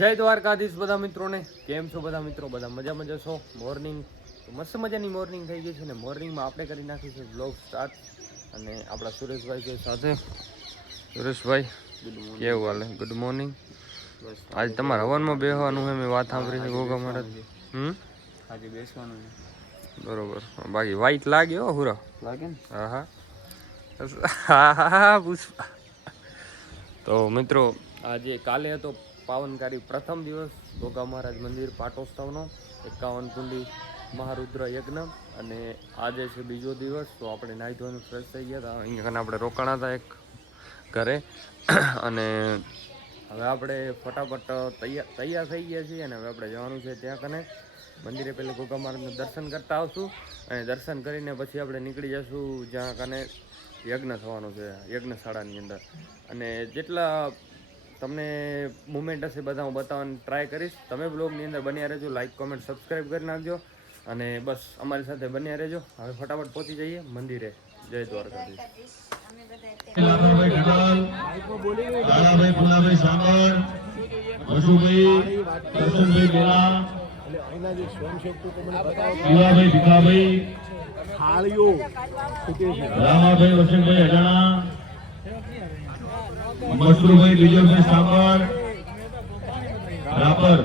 જય દ્વારકાધીશ બધા મિત્રોને. કેમ છો બધા મિત્રો? બધા મજા છો? મોર્નિંગ મસ્ત મજાની મોર્નિંગ થઈ ગઈ છે ને મોર્નિંગમાં આપણે કરી નાખીશું બ્લોગ સ્ટાર્ટ. અને આપણા સુરેશભાઈ છે સાથે. સુરેશભાઈ કેવું હાલે? Good morning. આજે તમારે હવનમાં બેસવાનું છે, મેં વાત સાંભળી છે ગોગા મહારાજ. આજે બેસવાનું છે બરોબર. બાકી વાઈટ લાગ્યો હુરા લાગે ને? હા હા પુષ્પા. તો મિત્રો આજે કાલે હતો પાવનકારી પ્રથમ દિવસ ગોગા મહારાજ મંદિર પાટોત્સવનો 51 કુંડી મહારુદ્ર યજ્ઞ. અને આજે છે બીજો દિવસ. તો આપણે નાહી ધોઈને ફ્રેશ થઈ ગયા હતા. અહીંયા આપણે રોકાણા હતા એક ઘરે. અને હવે આપણે ફટાફટ તૈયાર થઈ ગયા છીએ અને હવે આપણે જવાનું છે ત્યાં કને મંદિરે. પહેલાં ગોગા મહારાજનું દર્શન કરતા આવશું અને દર્શન કરીને પછી આપણે નીકળી જઈશું જ્યાં કને યજ્ઞ થવાનું છે, યજ્ઞશાળાની અંદર. અને જેટલા તમને મુમેન્ટ હશે બધા હું બતાવવાની ટ્રાય કરીશ. તમે બ્લોગની અંદર બન્યા રહેજો, લાઈક કોમેન્ટ સબસ્ક્રાઈબ કરી નાખજો અને બસ અમારી સાથે બન્યા રહેજો. હવે ફટાફટ પહોંચી જઈએ મંદિરે. જય દ્વારકાધીશ. રામાભાઈ વસંતભાઈ અજાણા, મસરૂભાઈ બીજલભાઈ સાંભળ રાપર,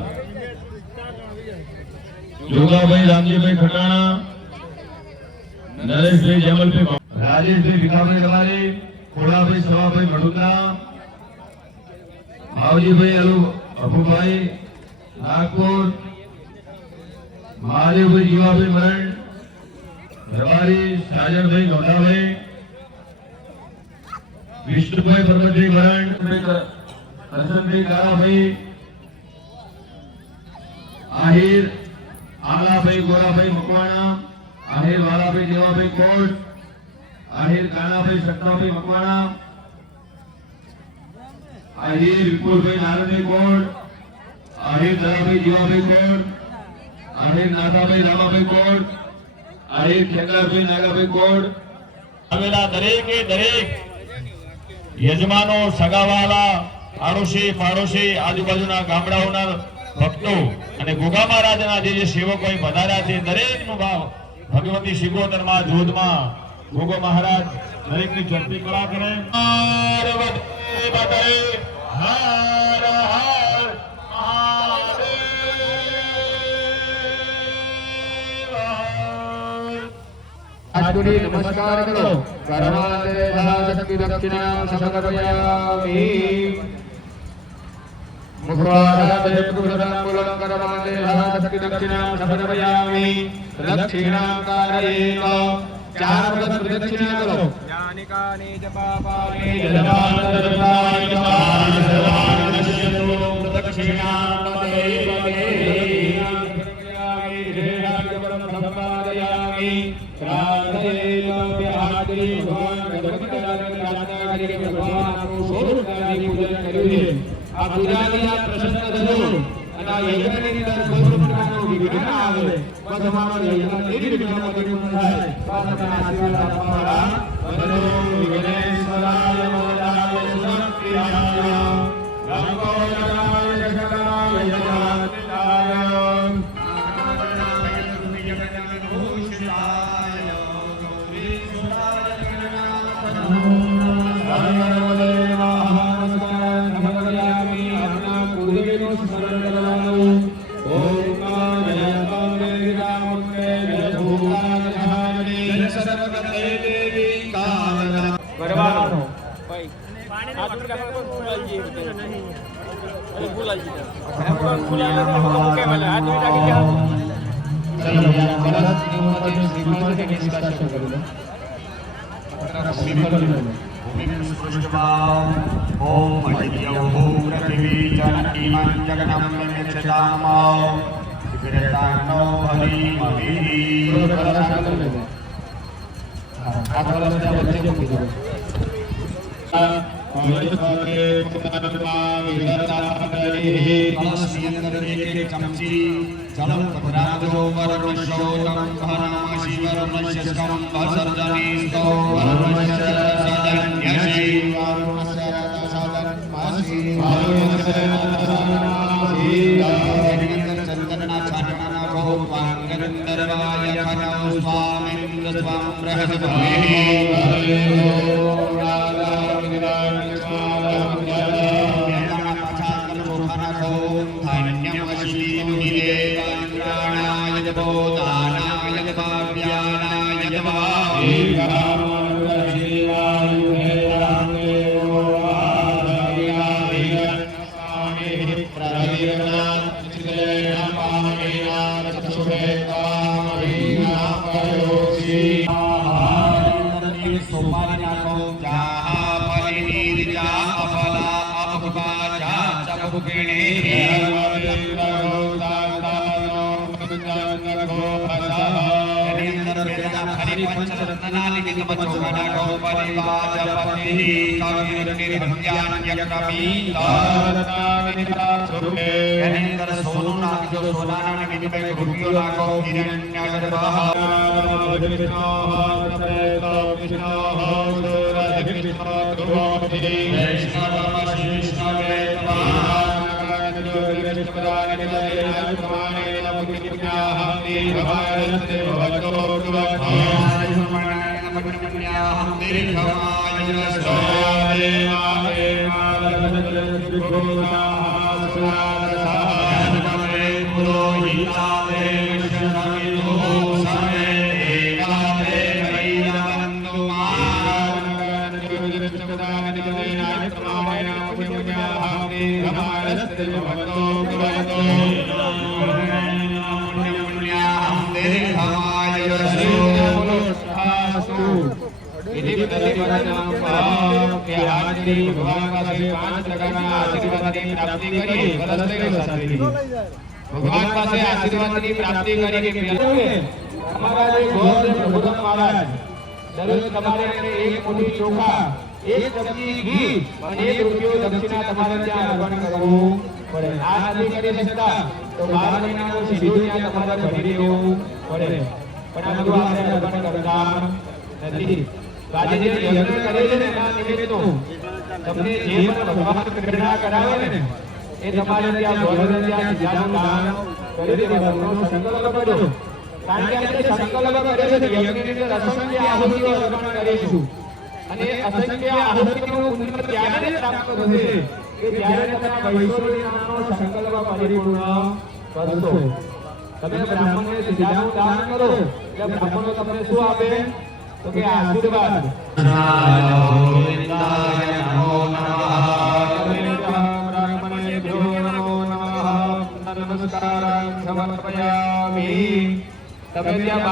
જોગાભાઈ રામજીભાઈ ખટાણા, નરેશભાઈ જમલભાઈ, રાજેશભાઈ ભીખાભાઈ રવારી, ખોડાભાઈ સવાભાઈ મઢુદરા, ભાવજીભાઈ અભુભાઈ નાગપુર, મહાદેવભાઈ જીવાભાઈ મરણ રવારી, સાજનભાઈ ગૌડાભાઈ, વિષ્ણુભાઈ પરમતભાઈ મરણ, કરશનભાઈ કાળાભાઈ, આહિર આલાભાઈ ગોરાભાઈ મકવાણા, આહિર વાલાભાઈ દેવાભાઈ કોટ, આહિર કાળાભાઈ સટ્ટાભાઈ મકવાણા, આહિર વિપુલભાઈ નારણભાઈ કોટ, આહિર દરાભાઈ જીવાભાઈ કોટ, આહિર નાથાભાઈ રામાભાઈ કોટ, આહિર ખેકલાભાઈ નાગાભાઈ કોટ. આવેલા દરેકે દરેક યજમાનો, સગાવાલા, આડોશી પાડોશી, આજુબાજુના ગામડાઓના ભક્તો અને ગોગા મહારાજના જે સેવકો પધાર્યા છે દરેકનો ભાવ ભગવતી શિકોતરમાં જોધમાં ગોગા મહારાજ દરેકની ચડતી કળા કરે. નમસ્કાર કરો. કરવાલે શક્તિ દક્ષિણા સસકરયામી મુખવાદાદે પુરુષાંગુલં કરવાલે શક્તિ દક્ષિણા સસકરયામી દક્ષિણાં કારયેવ. ચાર વખત પ્રદક્ષિણા કરો. જ્ઞાનિકાની જપાપાની જલમાનદર્શાય સર્વાનશ્યતો પ્રદક્ષિણાં આ પૂજાની આ પ્રસન્ન થજો અને આ યજ્ઞની અંદર કોઈ પ્રકારનો વિઘ્ન ના આવે. બસ અમારો યજ્ઞ નિર્વિઘ્ન પૂર્ણ થાય. બસ તમે આશીર્વાદ આપવાવાળા બનો. વિઘ્નેશ્વરાય મોદાય સક્રિયાય લંબોદરાય જગદાય જગદાય Hare સ્વામ બૃહસ્પતિઃ ભગવાન પાસે આશીર્વાદની પ્રાપ્તિ કરી કે તમારા જે ગોર પ્રભુદાન મહારાજ દરેક તમારે એક મુઠ્ઠી ચોખા એક ચમચી ઘી અને 1 રૂપિયો દક્ષિણા તમારે ત્યાં અર્પણ કરવું પડે. આ નથી કરી શકતા તો 12 મહિનાનું સીધું ત્યાં તમારે ભરી દેવું પડે. પણ આ બધું આપણે અર્પણ કરતા નથી. આજે જે યજ્ઞ કરે છે ને એના નિમિત્તો તમને જે પણ ભગવાન પ્રેરણા કરાવે ને એ તમારે ત્યાં ગોરધન ત્યાં સીધાનું દાન કરી દેવાનો સંકલ્પ કરજો. કારણ કે આપણે સંકલ્પ કર્યો છે યજ્ઞની અંદર અસંખ્ય આહુતિઓ અર્પણ કરીશું અને અસંખ્ય આહુતિનું પુણ્ય ત્યારે પ્રાપ્ત થશે કે જ્યારે તમે વૈષ્ણવ નામનો સંકલ્પ પરિપૂર્ણ કરશો. તમે બ્રાહ્મણને સીધાનું દાન કરો એટલે બ્રાહ્મણો તમને શું આપે તો કે આશીર્વાદ. ગોવિંદાય નમો નમઃ. નમસ્કારં સમર્પયામિ. તમે ત્યાં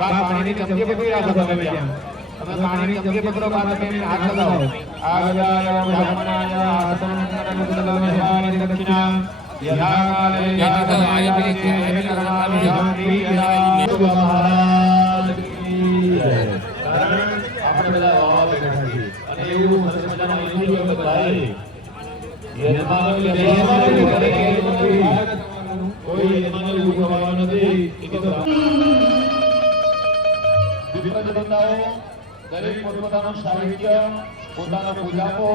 પાણીની ચમચી પકડી રાખો. તમે પાણીની ચમચી પકડો, બાદ તમે હાથ લગાવો. આગદાય બ્રાહ્મણાય આસનં દક્ષિણા યથાકાલે આપણે બધા બેઠા છીએ અને એવું સરસ મજાનું ઇન્દ્રિયો બતાવી કોઈ યજમાન એવું થવાનું નથી. દરેક પોતપોતાનું સાહિત્ય, પોતાના પૂજાપો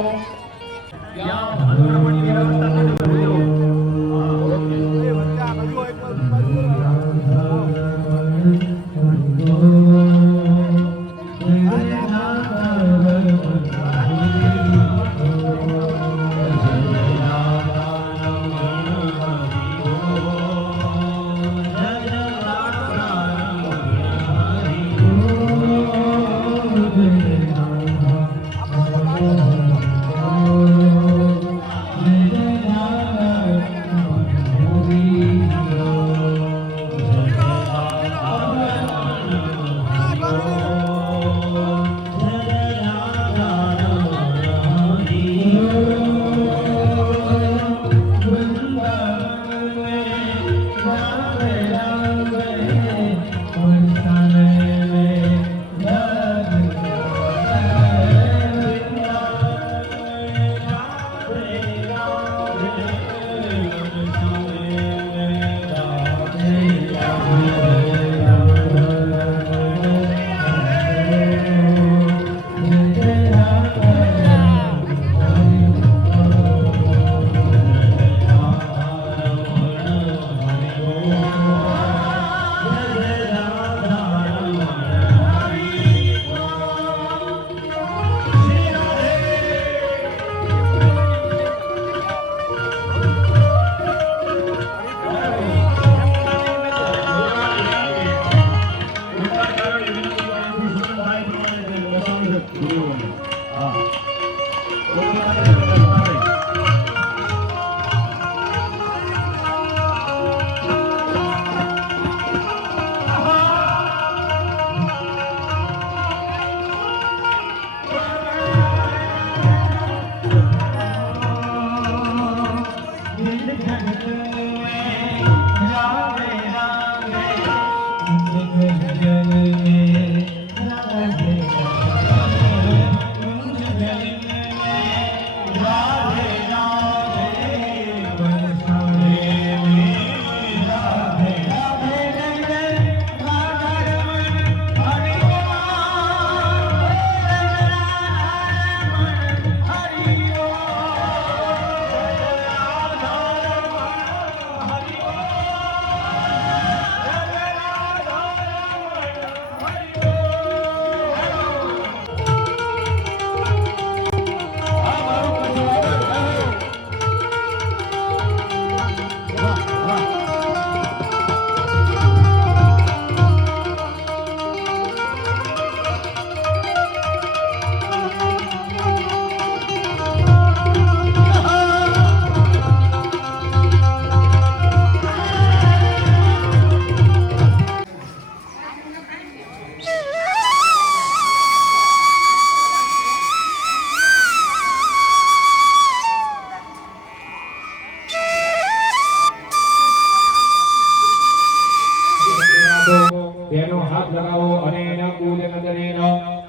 તેનો હાથ લગાવો અને એના કુલ નદરેન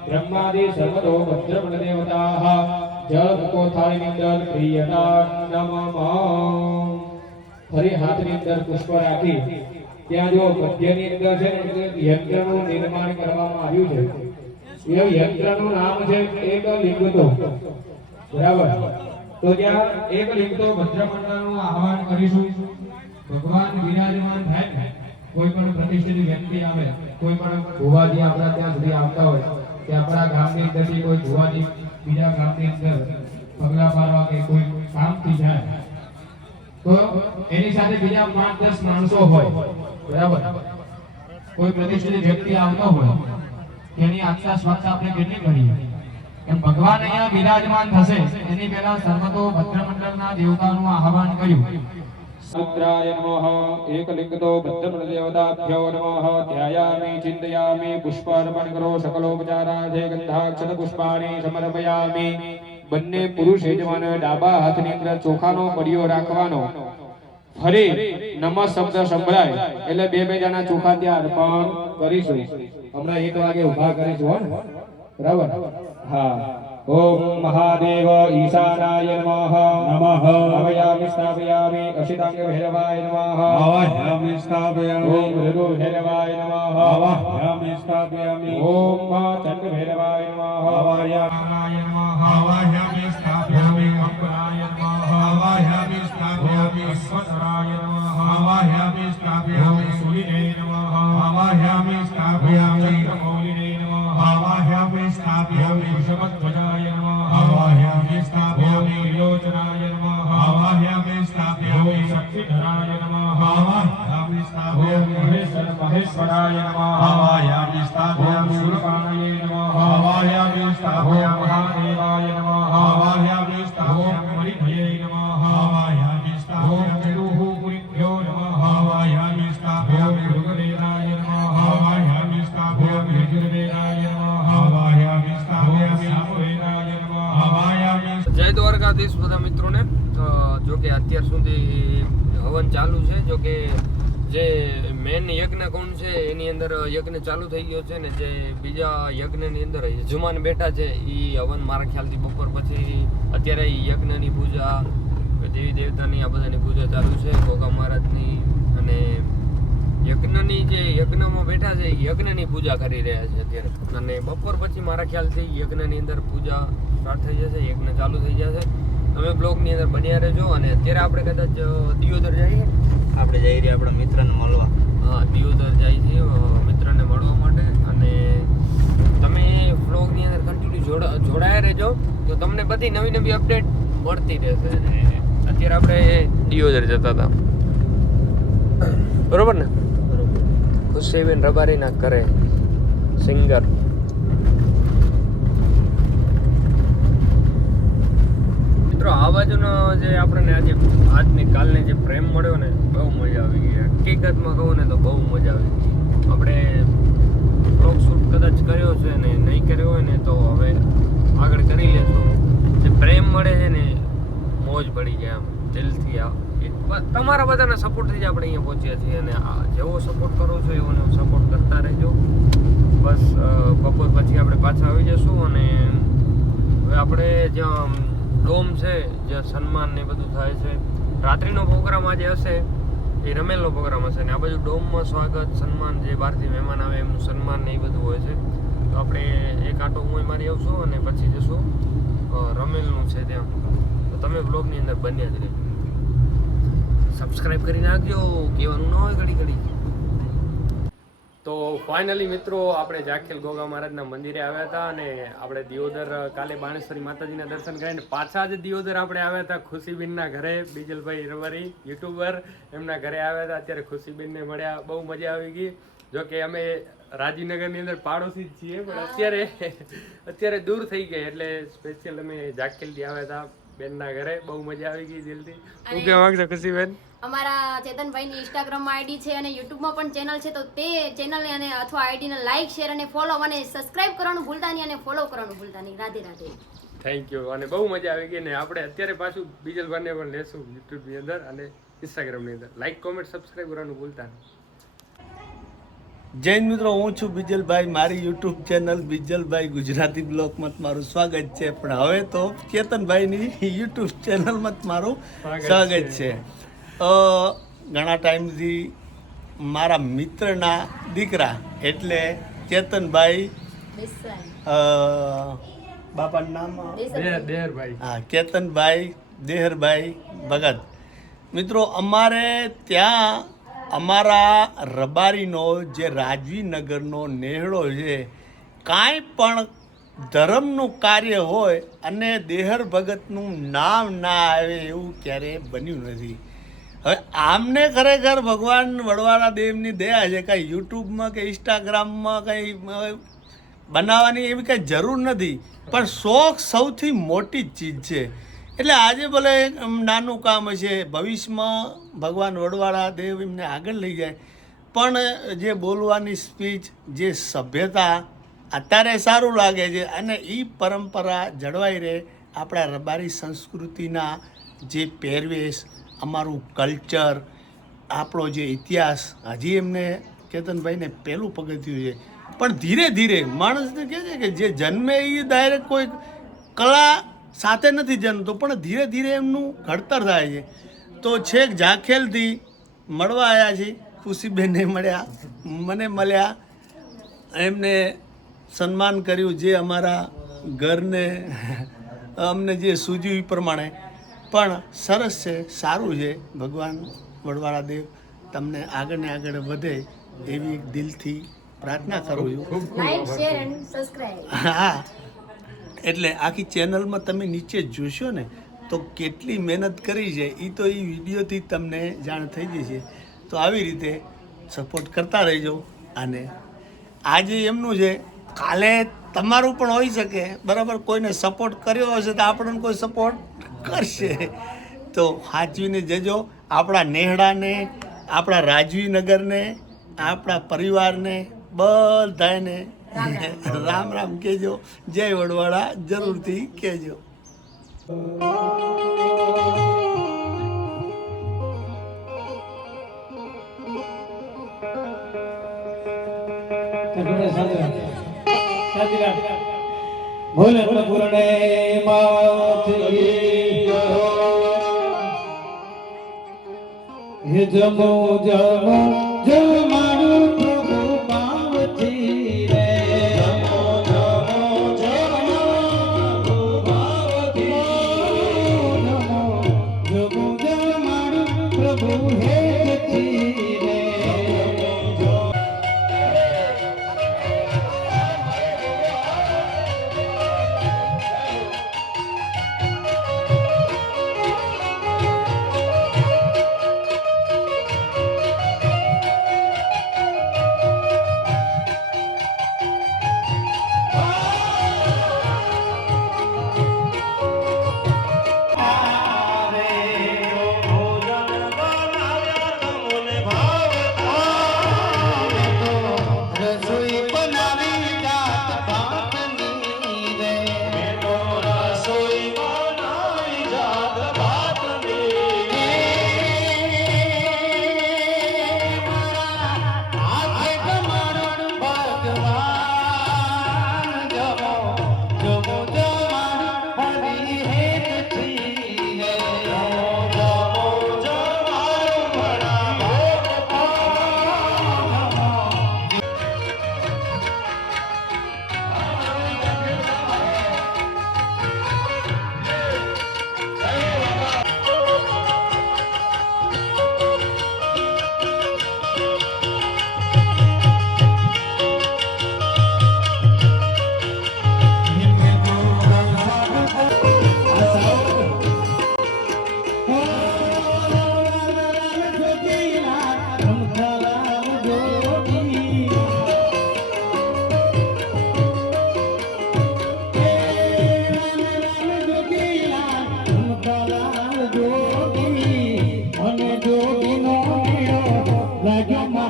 બ્રહ્માદિ સર્વતો ભદ્રમણ દેવતાઃ જળ મૂકો થાળીની અંદર પ્રિયતા નમઃ. ફરી હાથની અંદર પુષ્પ રાખી ત્યાં જો મધ્યની અંદર છે ને યંત્રનું નિર્માણ કરવામાં આવ્યું છે. એ યંત્રનું નામ છે એક લિંગતો. બરાબર, તો ત્યાં એક લિંગતો ભદ્રમંડળનું આહવાન કરીશું. ભગવાન વિરાજમાન થાય ને કોઈ પણ પ્રતિષ્ઠિત વ્યક્તિ આવે, કોઈ પણ ભુવાજી આપણા ત્યાં સુધી આવતા હોય કે આપણા ગામની અંદરથી કોઈ ભુવાજી બીજા ગામની અંદર પગલા પાડવા કે કોઈ કામથી જાય તો એની સાથે બીજા 5-10 માણસો હોય. બરાબર, કોઈ પ્રતિષ્ઠિત વ્યક્તિ આવતો હોય તેની આસ્થા સ્વાસ્થા આપણે કેટલી કરીએ એમ ભગવાન અહીંયા વિરાજમાન થશે એની પહેલા સર્વતો ભદ્રમંડળના દેવતાનું આહવાન કર્યું. रुद्राय नमः एकलिंगतो भद्रमण्ड देवताभ्यो नमः ध्यायामि चिन्तयामि पुष्पार्पण करो सकलोपचाराधे गंधाक्षत पुष्पाणि समर्पयामि. બંને પુરુષ યજમાન ડાબા હાથની અંદર ચોખાનો પડિયો રાખવાનો. ફરી નમઃ શબ્દ સંભળાય એટલે બે જણા ચોખા ત્યાં અર્પણ કરીશું. હમણાં 1 વાગે ઊભા કરીશું. બરાબર, હા. ओम महादेव ईशानाय नमः नमः अवयामि स्थापयामि अशितांग भैरवाय नमः अवयामि स्थापयामि ओम ऋतु भैरवाय नमः अवयामि स्थापयामि ओम चंड भैरवाय नमः अवयामि नमः अवयामि स्थापयामि अंबराय नमः अवयामि स्थापयामि स्वतराय नमः अवयामि स्थापयामि सूर्ये नमः अवयामि स्थापयामि चंद्रमौलिने नमः अवयामि स्थापयामि वृषभध्वजाय नमः अवयामि स्थापयामि विलोचनाय नमः अवयामि स्थापयामि शक्तिधराय नमः अवयामि स्थापयामि महेश्वराय नमः अवयामि स्थापयामि शूलपाणये नमः अवयामि स्थापयामि महादेवाय नमः अवयामि स्थापयामि मणिभये नमः अवयामि स्थापयामि रुहुपुरिभ्यो नमः अवयामि स्थापयामि ऋग्वेदाय नमः अवयामि स्थापयामि यजुर्वेदाय नमः अवयामि स्थापयामि सामवेदाय नमः अवयामि. જય દ્વારકાધીશ બધા મિત્રોને. જો કે અત્યાર સુધી હવન ચાલુ છે. જો કે જે મેન યજ્ઞ કુંડ છે એની અંદર યજ્ઞ ચાલુ થઈ ગયો છે ને જે બીજા યજ્ઞની અંદર યજમાન બેઠા છે એ હવન મારા ખ્યાલથી બપોર પછી અત્યારે યજ્ઞની પૂજા દેવી દેવતાની આ બધાની પૂજા ચાલુ છે ગોગા મહારાજની. અને યજ્ઞની જે યજ્ઞમાં બેઠા છે એ યજ્ઞની પૂજા કરી રહ્યા છે અત્યારે. અને બપોર પછી મારા ખ્યાલથી યજ્ઞની અંદર પૂજા સ્ટાર્ટ થઈ જશે, યજ્ઞ ચાલુ થઈ જશે. તમે બ્લોગની અંદર બન્યા રહેજો. અને અત્યારે આપણે કદાચ દિયોદર જઈએ, આપણે જઈ રહ્યા આપણા મિત્રને મળવા. હા, દિયોદર જાય છે મિત્રને મળવા માટે. અને તમે બ્લોગની અંદર કન્ટિન્યુ જોડાયા રહેજો તો તમને બધી નવી નવી અપડેટ મળતી રહેશે. અત્યારે આપણે દિયોદર જતા હતા, બરોબર ને? ખુશીબેન રબારીના ઘરે સિંગર. મિત્રો આ બાજુનો જે આપણને આજે આજની કાલને જે પ્રેમ મળ્યો ને બહુ મજા આવી ગઈ. હકીકતમાં કહું ને તો બહુ મજા આવી ગઈ. આપણે બ્લોગ શૂટ કદાચ કર્યો છે ને નહીં કર્યો હોય ને તો હવે આગળ કરી લેશું. જે પ્રેમ મળે છે ને મોજ પડી જાય આમ દિલથી. તમારા બધાના સપોર્ટથી જ આપણે અહીંયા પહોંચ્યા છીએ અને જેવો સપોર્ટ કરો છો એવો સપોર્ટ કરતા રહેજો. બસ બપોર પછી આપણે પાછા આવી જશું અને હવે આપણે જ્યાં ડોમ છે જ્યાં સન્માન ને બધું થાય છે, રાત્રિનો પ્રોગ્રામ આજે હશે, એ રમેલનો પ્રોગ્રામ હશે ને આ બાજુ ડોમમાં સ્વાગત સન્માન જે બહારથી મહેમાન આવે એમનું સન્માન ને એ બધું હોય છે. તો આપણે એક આટો હું મારી આવશું અને પછી જશું રમેલનું છે ત્યાં. તો તમે બ્લોગની અંદર બન્યા જ રહેજો. સબસ્ક્રાઈબ કરી નાખજો, કહેવાનું ન હોય ઘડી ઘડી. તો ફાઇનલી મિત્રો આપણે જાખેલ ગોગા મહારાજના મંદિરે આવ્યા હતા અને આપણે દિયોદર કાલે બાણેશ્વરી માતાજીના દર્શન કરીને પાછા જ દિયોદર આપણે આવ્યા હતા ખુશીબેનના ઘરે. બીજલભાઈ રવારી યુટ્યુબર એમના ઘરે આવ્યા હતા. અત્યારે ખુશીબેનને મળ્યા, બહુ મજા આવી ગઈ. જો કે અમે રાજીનગરની અંદર પાડોશી જ છીએ પણ અત્યારે દૂર થઈ ગયા એટલે સ્પેશિયલ અમે જાખેલથી આવ્યા હતા બેનના ઘરે. બહુ મજા આવી ગઈ દિલથી. શું કહેવા માંગશો ખુશીબેન? અમારા ચેતનભાઈની ઇન્સ્ટાગ્રામમાં આઈડી છે અને યુટ્યુબમાં પણ ચેનલ છે, તો તે ચેનલને અને અથવા આઈડીને લાઈક શેર અને ફોલો અને સબસ્ક્રાઇબ કરવાનું ભૂલતા નહીં અને ફોલો કરવાનું ભૂલતા નહીં. રાધે રાધે. Thank you. અને બહુ મજા આવી ગઈ ને આપણે અત્યારે પાછું બીજલભાઈને પણ લેશું યુટ્યુબની અંદર અને ઇન્સ્ટાગ્રામની અંદર. લાઈક કોમેન્ટ સબસ્ક્રાઇબ કરવાનું ભૂલતા નહીં. જૈન મિત્રો, હું છું બીજલભાઈ. મારી યુટ્યુબ ચેનલ બીજલભાઈ ગુજરાતી બ્લોગમાં તમારું સ્વાગત છે. પણ હવે તો ચેતનભાઈની યુટ્યુબ ચેનલમાં તમારું સ્વાગત છે. ઘણા ટાઈમથી મારા મિત્રના દીકરા એટલે ચેતનભાઈ, બાપાનું નામ દેહરભાઈ. હા, ચેતનભાઈ દેહરભાઈ ભગત. મિત્રો, અમારે ત્યાં અમારા રબારીનો જે રાજવીનગરનો નેહડો છે, કાંઈ પણ ધર્મનું કાર્ય હોય અને દેહર ભગતનું નામ ના આવે એવું ક્યારેય બન્યું નથી. હવે આમને ખરેખર ભગવાન વડવાળા દેવની દયા છે. કાંઈ યુટ્યુબમાં કે ઇન્સ્ટાગ્રામમાં કંઈ બનાવવાની એવી કાંઈ જરૂર નથી, પણ શોખ સૌથી મોટી જ ચીજ છે. એટલે આજે ભલે નાનું કામ હશે, ભવિષ્યમાં ભગવાન વડવાળા દેવ એમને આગળ લઈ જાય, પણ જે બોલવાની સ્પીચ, જે સભ્યતા અત્યારે સારું લાગે છે અને એ પરંપરા જળવાઈ રહે. આપણા રબારી સંસ્કૃતિના જે પહેરવેશ, અમારું કલ્ચર, આપણો જે ઇતિહાસ, હજી એમને કેતનભાઈને પહેલું પગથિયું છે. પણ ધીરે ધીરે માણસને કહે છે કે જે જન્મે એ ડાયરેક્ટ કોઈ કળા સાથે નથી જન્મતો, પણ ધીરે ધીરે એમનું ઘડતર થાય છે. તો છેક જાખેલથી મળવા આવ્યા છે. ખુશીબેનને મળ્યા, મને મળ્યા, એમને સન્માન કર્યું જે અમારા ઘરને અમને જે સૂઝ્યું એ પ્રમાણે. પણ સરસ છે, સારું છે. ભગવાન વડવાળા દેવ તમને આગળ ને આગળ વધે એવી દિલથી પ્રાર્થના કરું છું. લાઈક શેર અને સબસ્ક્રાઇબ. હા, એટલે આખી ચેનલમાં તમે નીચે જોશો ને તો કેટલી મહેનત કરી છે એ તો એ વિડીયોથી તમને જાણ થઈ જશે. તો આવી રીતે સપોર્ટ કરતા રહેજો. અને આજે એમનું છે, કાલે તમારું પણ હોઈ શકે, બરાબર? કોઈને સપોર્ટ કર્યો હશે તો આપણને કોઈ સપોર્ટ કરશે. તો સાચવીને જજો. આપણા નેહડાને, આપણા રાજવીનગરને, આપણા પરિવારને બધાને રામ રામ કહેજો. જય વડવાળા જરૂરથી કહેજો. ભોલે પૂર્ણે હે જમો જમો જમાડું પ્રભુ પાવથી રે. જમો જમો જમાડું પાવથી. જમો જમો જમાડું પ્રભુ હેતથી રે.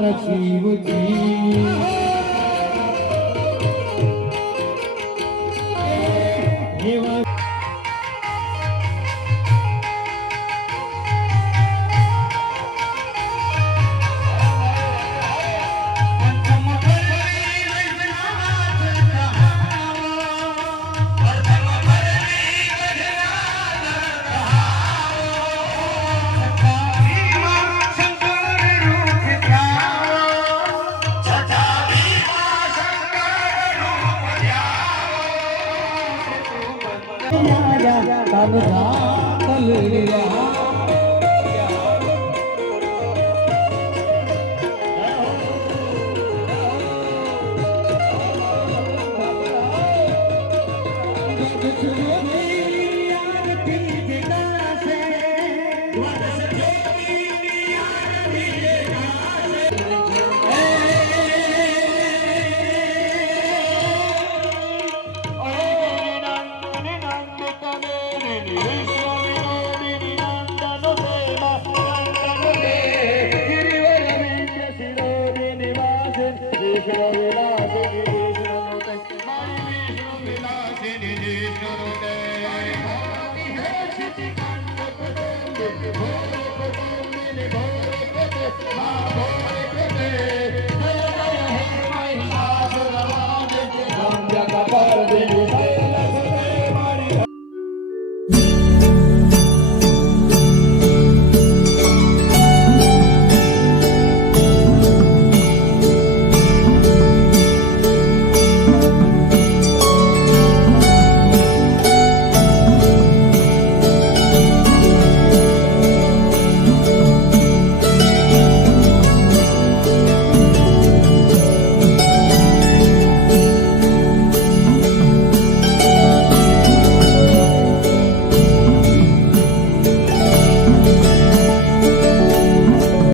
નથી